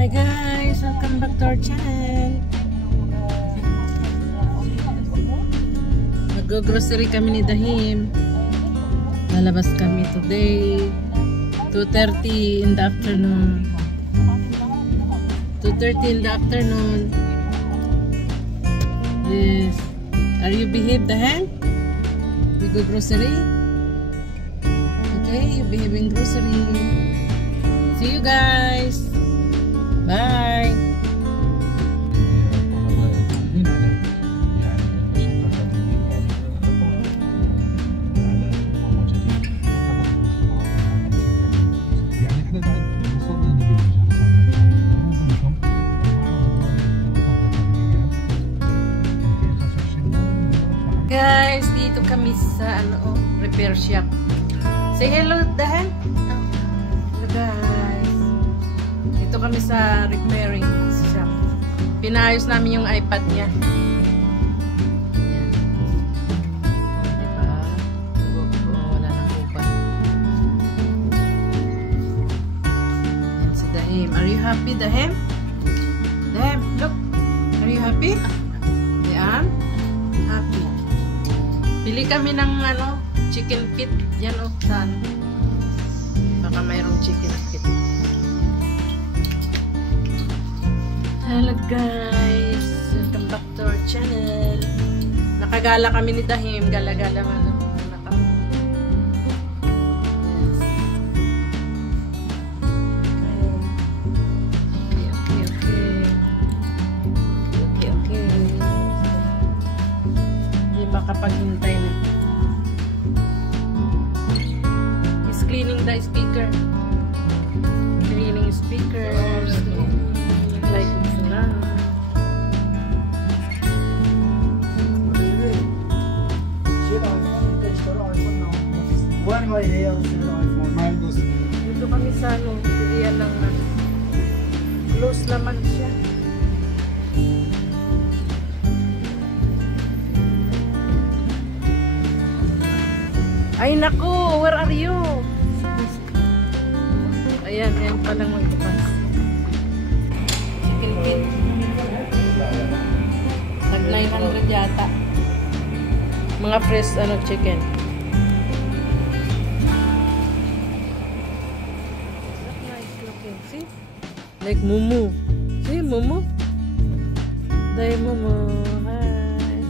Hi guys, welcome back to our channel. Mag-grocery kami ni Dahim. Lalabas kami today 2:30 in the afternoon. 2:30 in the afternoon. Yes. Are you behave, Dahim? We go grocery? Okay, you behave in grocery. See you guys. Bye. Guys, dito kami sa repair shop. Say hello, Dahan. Hello guys. Dito kami sa repairing shop. Pinaayos namin yung iPad niya. Diba? Wala nang upan. Yan si Dahim. Are you happy, Dahim? Dahim, look. Are you happy? Yan. Happy. Pili kami ng chicken feet. Yan o, saan? Baka mayroong chicken feet. Hello guys! Welcome back to our channel. Nakagala kami ni Dahim. Gala-gala man. Makapaghintay na. He's cleaning the speaker. Cleaning speakers. Like this na. Dito kami sa pilihan ng close naman siya. Ay naku, where are you? Ayan, ayan palang magpas. Chicken feet. Nag 900 yata. Mga fresh chicken. Nice looking, see? Like Mumu. See Mumu? Day Mumu. Hi.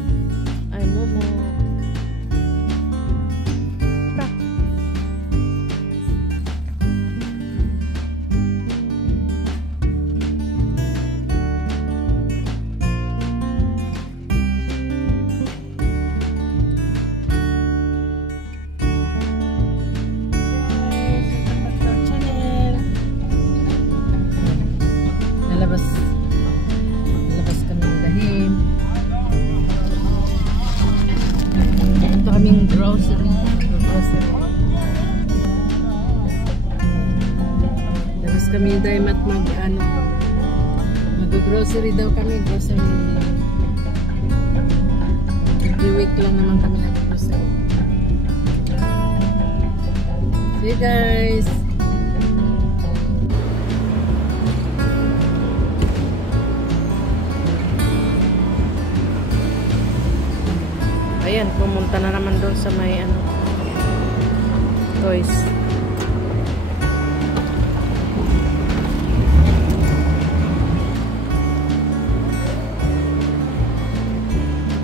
I'm Mumu. Labas kami ng Dahim. Ito kaming grocery. Labas kami ng Dahim at mag-grocery daw kami. Grocery. Every week lang naman kami nag-grocery. See you guys! Ayan, pumunta na naman doon sa may toys.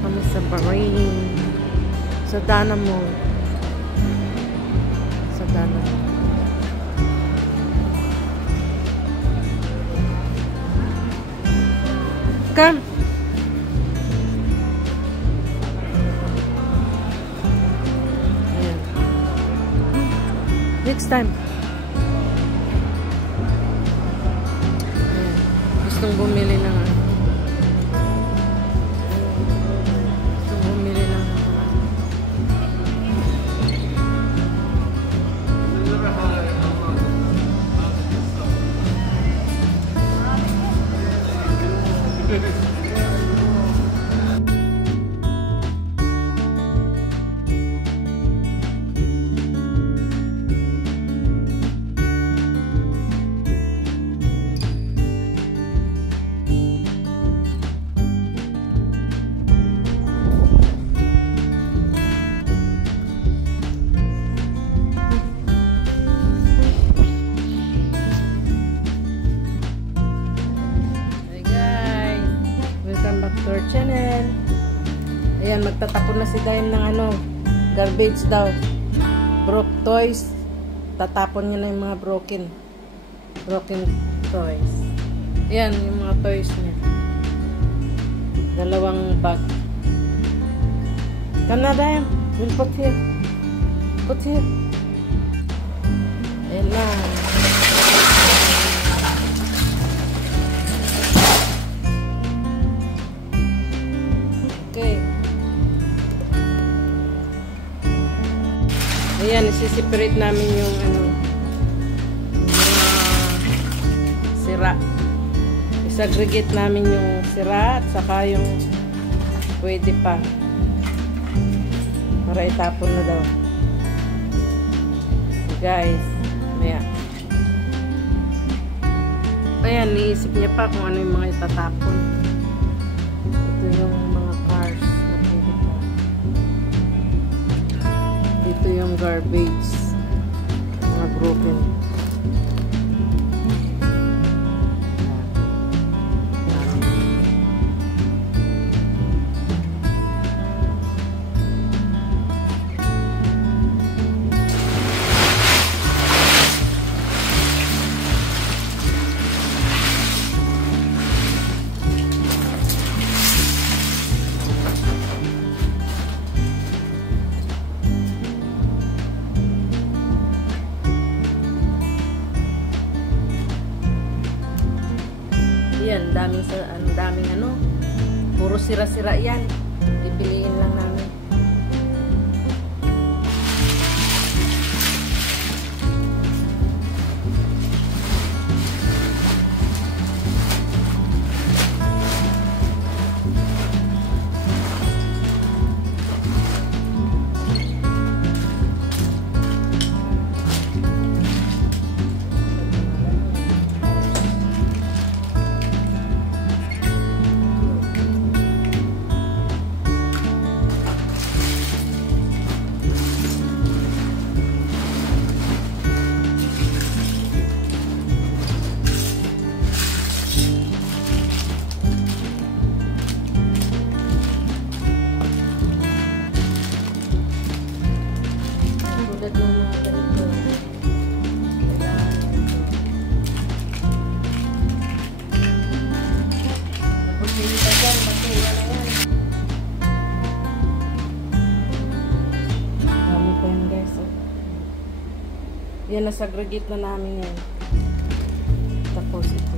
Kami sa Bahrain. Sa Dana Mall. Sa Dana Mall. Come! Next time. Ayan. Gustong bumili ng Ayan, magtatapon na si Dayan ng ano, garbage daw. Broke toys. Tatapon niya na yung mga broken toys. Ayan, yung mga toys niya. 2 bag. Come na, Dayan. We'll put here. Put here. Ayan na. Okay. Ayan, isi-separate namin yung ano, yung sira. Isaggregate namin yung sira at saka yung pwede pa. Para itapon na daw. So guys, maya. Ayan, niisip niya pa kung ano yung mga itatapon. Ito yung mga cars na pwede pa. Ito yung garbage. Mga broken. Yan, daming ano, puro sira-sira yan. Pipiliin lang namin. Yan, nasa aggregate na namin yan. Tapos ito.